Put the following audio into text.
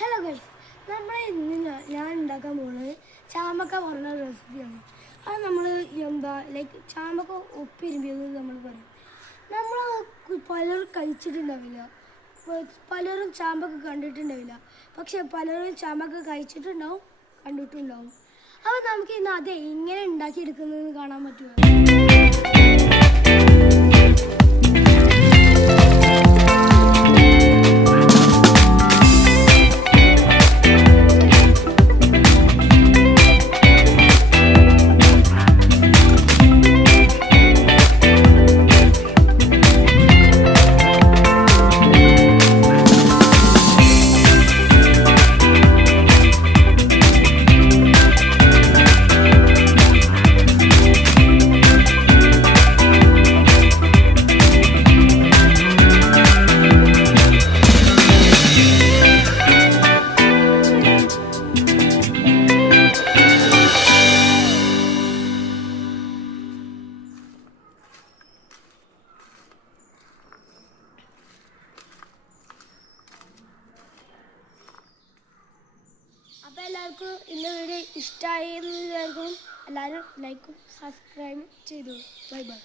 Hello guys, ഇന്ന് ഞാൻ ഉണ്ടാക്കാൻ പോകുന്നത് ചാമ്പക്ക പറഞ്ഞ റെസിപ്പിയാണ്. അത് നമ്മൾ ലൈക്ക് ചാമ്പക്ക ഉപ്പിരുമ്പിയത് നമ്മൾ പറയും. നമ്മൾ പലരും കഴിച്ചിട്ടുണ്ടാവില്ല, പലരും ചാമ്പക്ക കണ്ടിട്ടുണ്ടാവില്ല. പക്ഷെ പലരും ചാമ്പക്ക കഴിച്ചിട്ടുണ്ടാവും, കണ്ടിട്ടുണ്ടാവും. അപ്പോൾ നമുക്ക് ഇന്ന് അത് എങ്ങനെ ഉണ്ടാക്കിയെടുക്കുന്നതെന്ന് കാണാൻ പറ്റുമോ? അപ്പോൾ എല്ലാവർക്കും ഇന്ന വീഡിയോ ഇഷ്ടമായി എന്ന് വിചാരിക്കും. എല്ലാവരും ലൈക്കും സബ്സ്ക്രൈബും ചെയ്തു. Bye bye.